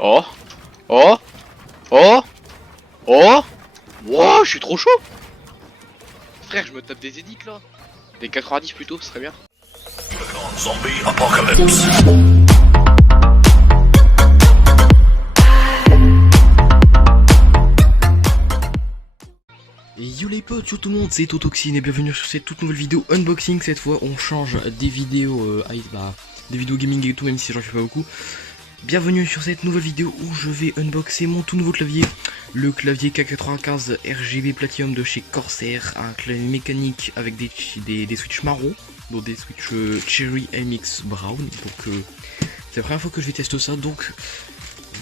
Oh, oh, oh, oh. Wow, je suis trop chaud. Frère, je me tape des édits là. Des 90 plutôt, ce serait bien. Zombie Apocalypse. Yo les potes, yo tout le monde, c'est Totoxine et bienvenue sur cette toute nouvelle vidéo unboxing. Cette fois on change des vidéos des vidéos gaming et tout, même si j'en fais pas beaucoup. Bienvenue sur cette nouvelle vidéo où je vais unboxer mon tout nouveau clavier, le clavier K95 RGB Platinum de chez Corsair, un clavier mécanique avec des switches marrons, donc des switches Cherry MX Brown. Donc c'est la première fois que je vais tester ça, donc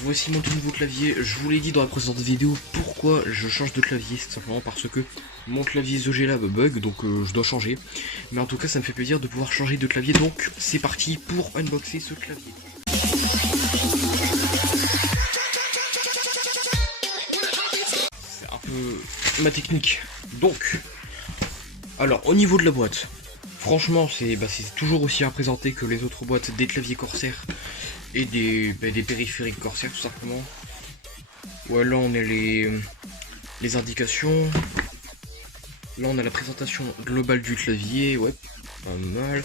voici mon tout nouveau clavier. Je vous l'ai dit dans la précédente vidéo, pourquoi je change de clavier, c'est simplement parce que mon clavier The G-Lab bug, donc je dois changer. Mais en tout cas ça me fait plaisir de pouvoir changer de clavier, donc c'est parti pour unboxer ce clavier. C'est un peu ma technique. Donc, alors au niveau de la boîte, franchement c'est toujours aussi bien présenté que les autres boîtes des claviers Corsair et des périphériques Corsair tout simplement. Ouais, là on a les indications. Là on a la présentation globale du clavier, ouais, pas mal.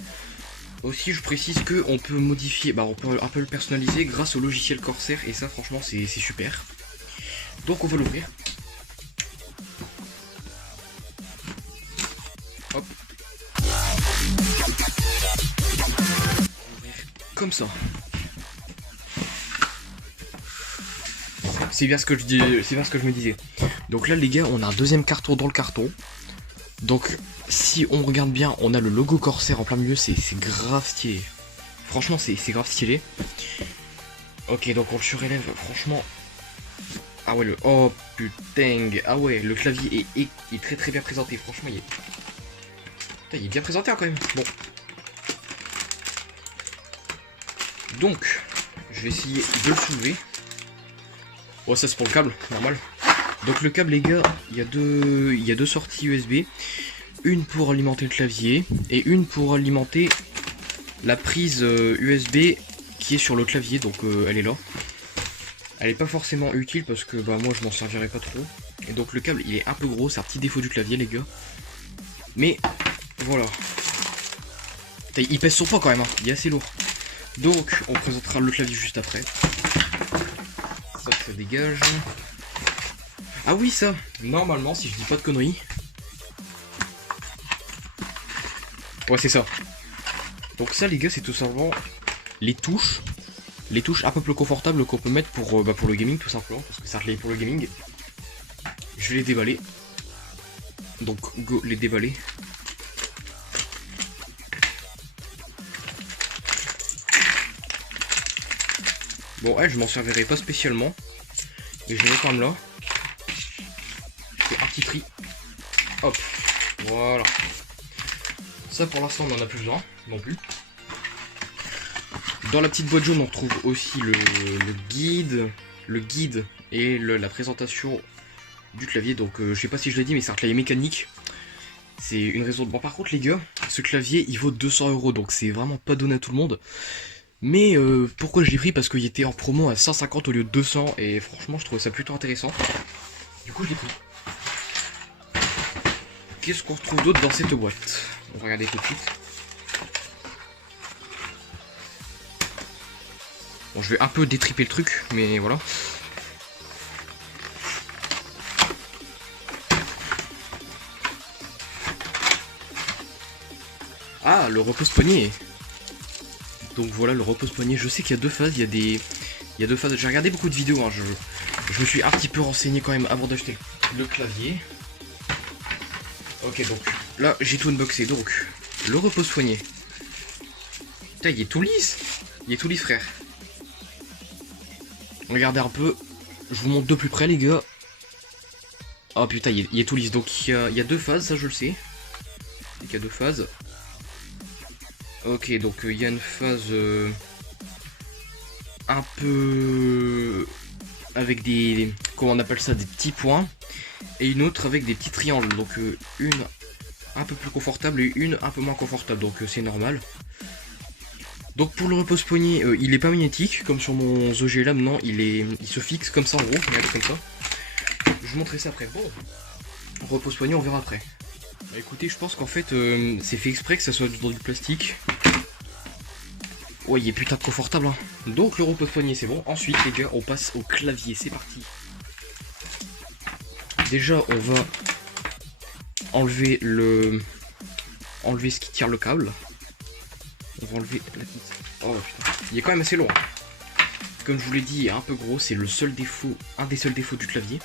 Aussi je précise que on peut modifier, on peut un peu le personnaliser grâce au logiciel Corsair et ça franchement c'est super. Donc on va l'ouvrir. Hop. Comme ça. C'est bien ce que je dis, c'est bien ce que je me disais. Donc là les gars, on a un deuxième carton dans le carton. Donc si on regarde bien, on a le logo Corsair en plein milieu, c'est grave stylé. Franchement c'est grave stylé. Ok, donc on le surélève, franchement. Ah ouais, oh putain. Ah ouais, le clavier est très bien présenté, franchement il est... Putain, il est bien présenté hein, quand même. Bon. Donc, je vais essayer de le soulever. Oh, ça c'est pour le câble, normal. Donc le câble les gars, il y a deux sorties USB. Une pour alimenter le clavier et une pour alimenter la prise USB qui est sur le clavier, donc elle est là. Elle est pas forcément utile parce que moi je m'en servirai pas trop. Et donc le câble il est un peu gros, c'est un petit défaut du clavier les gars. Mais voilà. Putain, il pèse son poids quand même, hein. Il est assez lourd. Donc on présentera le clavier juste après. Ça dégage. Ah oui ça, normalement si je dis pas de conneries. Ouais c'est ça. Donc ça les gars c'est tout simplement les touches un peu plus confortables qu'on peut mettre pour le gaming tout simplement. Parce que ça l'est pour le gaming. Je vais les déballer. Donc go les déballer. Bon elle je m'en servirai pas spécialement. Mais je vais quand même là. Un petit tri. Hop. Voilà. Ça pour l'instant on en a plus besoin non plus. Dans la petite boîte jaune on retrouve aussi le guide et la présentation du clavier. Donc je sais pas si je l'ai dit mais c'est un clavier mécanique. C'est une raison de... Bon par contre les gars, ce clavier il vaut 200 €, donc c'est vraiment pas donné à tout le monde. Mais pourquoi je l'ai pris? Parce qu'il était en promo à 150 au lieu de 200 et franchement je trouvais ça plutôt intéressant. Du coup je l'ai pris. Qu'est-ce qu'on retrouve d'autre dans cette boîte? On va regarder tout de suite. Bon, je vais un peu détriper le truc, mais voilà. Ah, le repose-poignet. Donc voilà, le repose-poignet. Je sais qu'il y a deux phases. Il y a deux phases. J'ai regardé beaucoup de vidéos. Hein. Je me suis un petit peu renseigné quand même avant d'acheter le clavier. Ok, donc là j'ai tout unboxé. Donc le repose-poignet. Putain, il est tout lisse. Il est tout lisse, frère. Regardez un peu. Je vous montre de plus près, les gars. Oh putain, il est tout lisse. Donc il y a deux phases, ça je le sais. Il y a deux phases. Ok, donc il y a une phase un peu avec des... Comment on appelle ça? Des petits points. Et une autre avec des petits triangles. Donc une un peu plus confortable et une un peu moins confortable. Donc c'est normal. Donc pour le repose-poignet, il est pas magnétique comme sur mon Zoé Lab, non, il se fixe comme ça en gros, regardez comme ça. Je vous montrerai ça après. Bon, repose-poignet, on verra après. Bah, écoutez, je pense qu'en fait, c'est fait exprès que ça soit dans du plastique. Ouais, il est putain de confortable, hein. Donc le repose-poignet, c'est bon. Ensuite, les gars, on passe au clavier, c'est parti. Déjà, on va enlever ce qui tire le câble. On va enlever la petite... Oh putain, il est quand même assez long. Comme je vous l'ai dit, il est un peu gros, c'est le seul défaut, un des seuls défauts du clavier.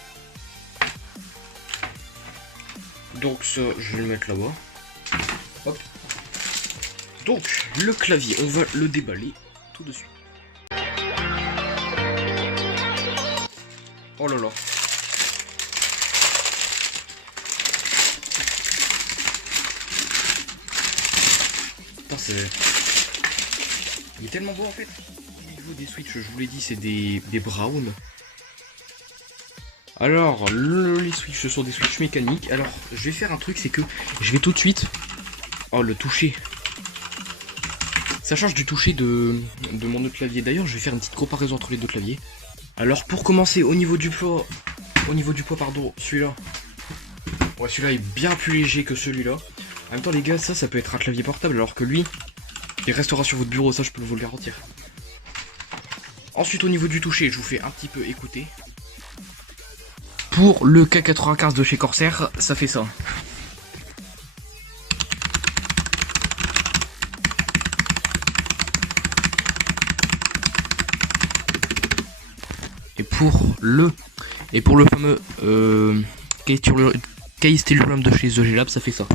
Donc ça, je vais le mettre là-bas. Hop. Donc, le clavier, on va le déballer tout de suite. Oh là là. Putain, c'est... Il est tellement beau en fait. Au niveau des switches, je vous l'ai dit, c'est des Brown. Alors, les switches, ce sont des switches mécaniques. Alors, je vais faire un truc, c'est que je vais tout de suite... Oh, le toucher. Ça change du toucher de mon autre clavier. D'ailleurs, je vais faire une petite comparaison entre les deux claviers. Alors, pour commencer, au niveau du poids, pardon, celui-là. Ouais, celui-là est bien plus léger que celui-là. En même temps, les gars, ça peut être un clavier portable, alors que lui... il restera sur votre bureau, ça je peux vous le garantir. Ensuite au niveau du toucher, je vous fais un petit peu écouter. Pour le K95 de chez Corsair, ça fait ça. Et pour le fameux Case Telegram de chez Zoé Lab, ça fait ça.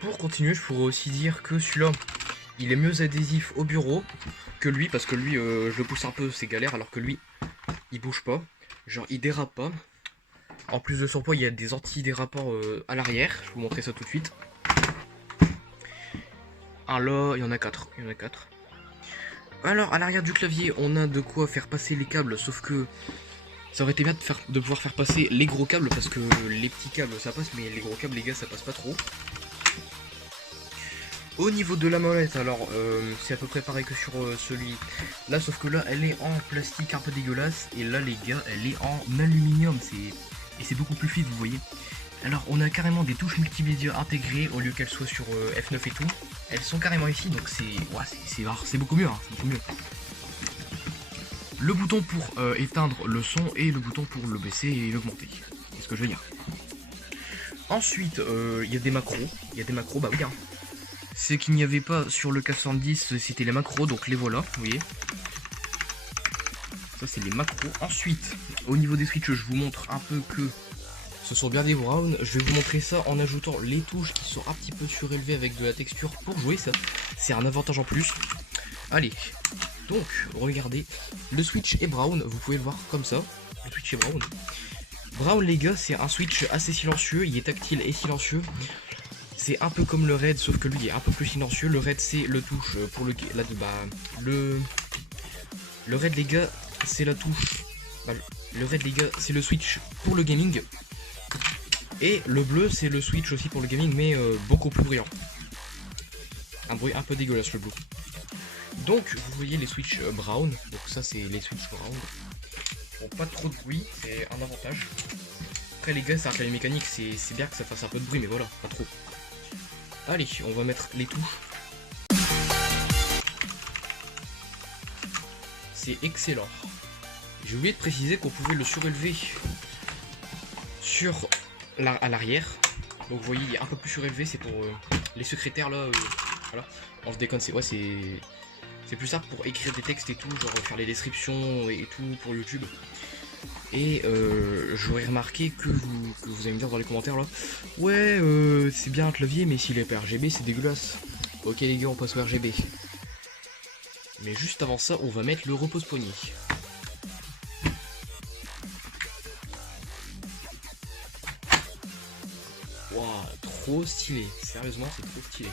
Pour continuer, je pourrais aussi dire que celui-là, il est mieux adhésif au bureau que lui, parce que lui, je le pousse un peu, c'est galère, alors que lui, il bouge pas, genre il dérape pas. En plus de son poids, il y a des anti-dérapants à l'arrière, je vais vous montrer ça tout de suite. Ah là, il y en a 4, Alors, à l'arrière du clavier, on a de quoi faire passer les câbles, sauf que ça aurait été bien de pouvoir faire passer les gros câbles, parce que les petits câbles ça passe, mais les gros câbles, les gars, ça passe pas trop. Au niveau de la molette, alors c'est à peu près pareil que sur celui là, sauf que là elle est en plastique un peu dégueulasse, et là les gars elle est en aluminium, et c'est beaucoup plus fluide, vous voyez. Alors on a carrément des touches multimédia intégrées au lieu qu'elles soient sur F9 et tout. Elles sont carrément ici, donc c'est beaucoup mieux, hein, c'est beaucoup mieux. Le bouton pour éteindre le son et le bouton pour le baisser et l'augmenter, c'est ce que je veux dire. Ensuite il y a des macros, bah oui, hein. Ce qu'il n'y avait pas sur le K70, c'était les macros, donc les voilà, vous voyez. Ça c'est les macros. Ensuite, au niveau des switches, je vous montre un peu que ce sont bien des Brown. Je vais vous montrer ça en ajoutant les touches qui sont un petit peu surélevées avec de la texture pour jouer, ça c'est un avantage en plus. Allez, donc regardez, le switch est Brown, vous pouvez le voir comme ça, le switch est Brown. Brown les gars, c'est un switch assez silencieux, il est tactile et silencieux. C'est un peu comme le Red, sauf que lui est un peu plus silencieux. Le Red c'est le touche pour le Red les gars, c'est la touche. Le Red les gars, c'est le switch pour le gaming. Et le bleu c'est le switch aussi pour le gaming, mais beaucoup plus bruyant. Un bruit un peu dégueulasse le bleu. Donc vous voyez les switches Brown. Donc ça c'est les switches Brown. Bon, pas trop de bruit, c'est un avantage. Après les gars, c'est un clavier mécanique, c'est bien que ça fasse un peu de bruit, mais voilà, pas trop. Allez, on va mettre les touches. C'est excellent. J'ai oublié de préciser qu'on pouvait le surélever à l'arrière. Donc vous voyez, il est un peu plus surélevé, c'est pour les secrétaires là. Voilà, on se déconne, c'est plus simple pour écrire des textes et tout, genre faire les descriptions et tout pour YouTube. Et j'aurais remarqué que vous allez me dire dans les commentaires là, ouais c'est bien un clavier, mais s'il est pas RGB c'est dégueulasse. Ok les gars, on passe au RGB. Mais juste avant ça, on va mettre le repose-poignet. Waouh, trop stylé, sérieusement c'est trop stylé.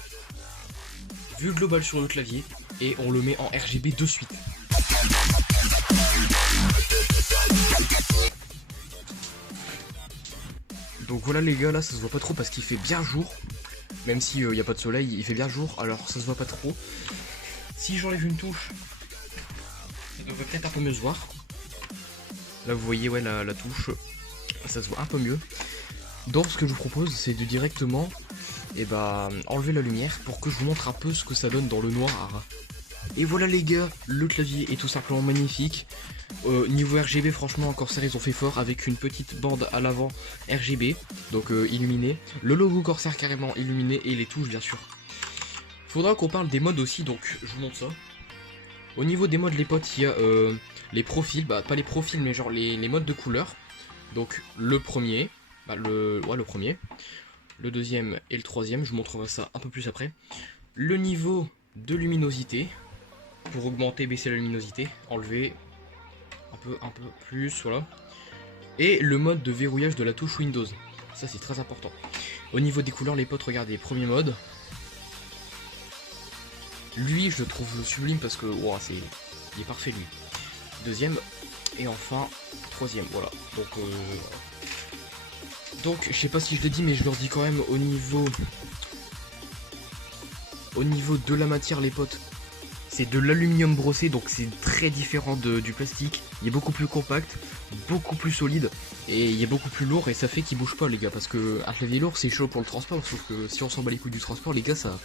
Vue globale sur le clavier, et on le met en RGB de suite. Donc voilà les gars, là ça se voit pas trop parce qu'il fait bien jour. Même si y a pas de soleil, il fait bien jour, alors ça se voit pas trop. Si j'enlève une touche, ça devrait peut-être un peu mieux se voir. Là vous voyez ouais la touche, ça se voit un peu mieux. Donc ce que je vous propose c'est de directement enlever la lumière pour que je vous montre un peu ce que ça donne dans le noir. Et voilà les gars, le clavier est tout simplement magnifique. Niveau RGB franchement Corsair ils ont fait fort avec une petite bande à l'avant RGB, donc illuminé. Le logo Corsair carrément illuminé et les touches bien sûr. Faudra qu'on parle des modes aussi, donc je vous montre ça. Au niveau des modes les potes, il y a les profils, pas les profils mais genre les modes de couleur. Donc le premier, le premier, le deuxième et le troisième, je vous montrerai ça un peu plus après. Le niveau de luminosité, pour augmenter, baisser la luminosité, enlever un peu plus, voilà. Et le mode de verrouillage de la touche Windows, ça c'est très important. Au niveau des couleurs les potes, regardez, premier mode. Lui je le trouve sublime parce que wow, il est parfait lui. Deuxième et enfin troisième, voilà. Donc je sais pas si je l'ai dit mais je leur dis quand même au niveau de la matière les potes. C'est de l'aluminium brossé, donc c'est très différent du plastique. Il est beaucoup plus compact, beaucoup plus solide, et il est beaucoup plus lourd, et ça fait qu'il bouge pas les gars, parce que un clavier lourd c'est chaud pour le transport, sauf que si on s'en bat les couilles du transport les gars, ça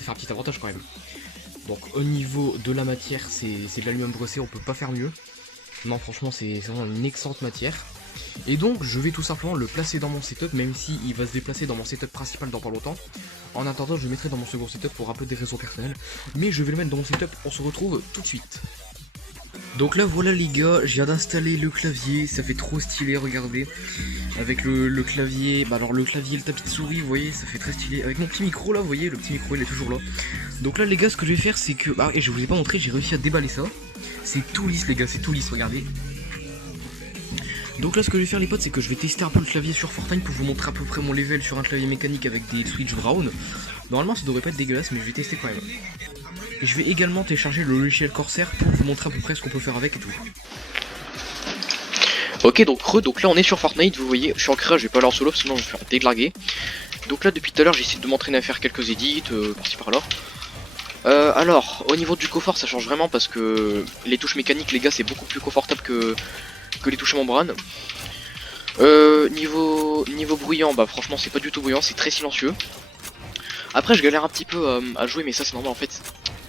fait un petit avantage quand même. Donc au niveau de la matière, c'est de l'aluminium brossé, on peut pas faire mieux. Non franchement c'est vraiment une excellente matière. Et donc je vais tout simplement le placer dans mon setup, même si il va se déplacer dans mon setup principal dans pas longtemps. En attendant je le mettrai dans mon second setup pour un peu des raisons personnelles. Mais je vais le mettre dans mon setup, on se retrouve tout de suite. Donc là voilà les gars, je viens d'installer le clavier, ça fait trop stylé, regardez. Avec le clavier, alors le clavier et le tapis de souris, vous voyez, ça fait très stylé. Avec mon petit micro là, vous voyez, le petit micro il est toujours là. Donc là les gars, ce que je vais faire c'est que, et je vous ai pas montré, j'ai réussi à déballer ça. C'est tout lisse les gars, c'est tout lisse, regardez. Donc là ce que je vais faire les potes c'est que je vais tester un peu le clavier sur Fortnite pour vous montrer à peu près mon level sur un clavier mécanique avec des switch brown. Normalement ça devrait pas être dégueulasse mais je vais tester quand même. Et je vais également télécharger le logiciel Corsair pour vous montrer à peu près ce qu'on peut faire avec et tout. Ok donc là on est sur Fortnite, vous voyez, je suis en créa, je vais pas aller en solo sinon je vais me faire déglarguer. Donc là depuis tout à l'heure j'essaie de m'entraîner à faire quelques edits, par-ci par-là. Alors au niveau du confort ça change vraiment parce que les touches mécaniques les gars c'est beaucoup plus confortable que les touches à membrane. Niveau bruyant, franchement c'est pas du tout bruyant, c'est très silencieux. Après je galère un petit peu à jouer mais ça c'est normal en fait.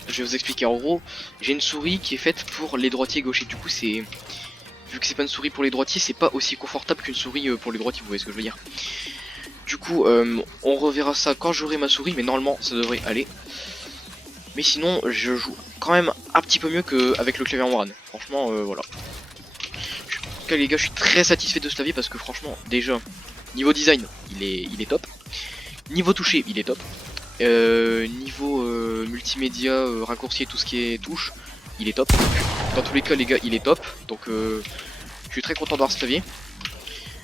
Je vais vous expliquer, en gros j'ai une souris qui est faite pour les droitiers gauchers, du coup c'est... Vu que c'est pas une souris pour les droitiers, c'est pas aussi confortable qu'une souris pour les droitiers, vous voyez ce que je veux dire. Du coup on reverra ça quand j'aurai ma souris mais normalement ça devrait aller. Mais sinon je joue quand même un petit peu mieux qu'avec le clavier en membrane, franchement voilà. Les gars je suis très satisfait de ce clavier parce que franchement déjà niveau design il est top, niveau touché il est top, niveau multimédia, raccourci et tout ce qui est touche il est top, dans tous les cas les gars il est top, donc je suis très content d'avoir ce clavier.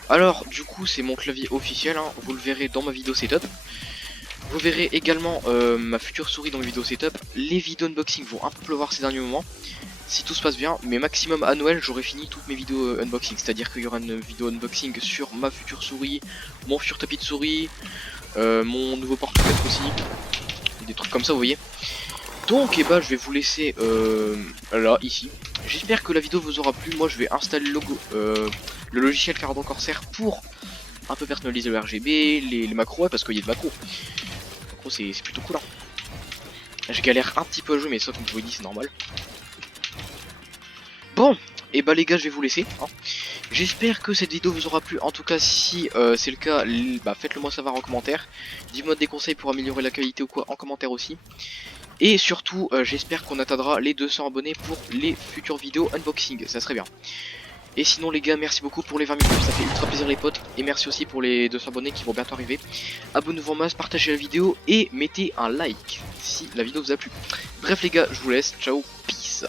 Alors du coup c'est mon clavier officiel, hein. Vous le verrez dans ma vidéo setup, vous verrez également ma future souris dans mes vidéos setup. Les vidéos unboxing vont un peu pleuvoir ces derniers moments si tout se passe bien, mais maximum à Noël j'aurai fini toutes mes vidéos unboxing, c'est à dire qu'il y aura une vidéo unboxing sur ma future souris, mon futur tapis de souris, mon nouveau porte-fenêtre aussi, des trucs comme ça vous voyez. Donc je vais vous laisser là ici, j'espère que la vidéo vous aura plu. Moi je vais installer le logo, le logiciel Cardon Corsair pour un peu personnaliser le RGB, les macros, ouais, parce qu'il y a de macros, c'est plutôt cool hein. Je galère un petit peu à jouer mais ça comme je vous l'ai dit c'est normal. Bon, et les gars je vais vous laisser hein. J'espère que cette vidéo vous aura plu. En tout cas si c'est le cas, faites-le moi savoir en commentaire. Dites-moi des conseils pour améliorer la qualité ou quoi en commentaire aussi. Et surtout j'espère qu'on atteindra les 200 abonnés pour les futures vidéos unboxing, ça serait bien. Et sinon les gars merci beaucoup pour les 20 minutes, ça fait ultra plaisir les potes. Et merci aussi pour les 200 abonnés qui vont bientôt arriver. Abonnez-vous en masse, partagez la vidéo et mettez un like si la vidéo vous a plu. Bref les gars je vous laisse, ciao, peace.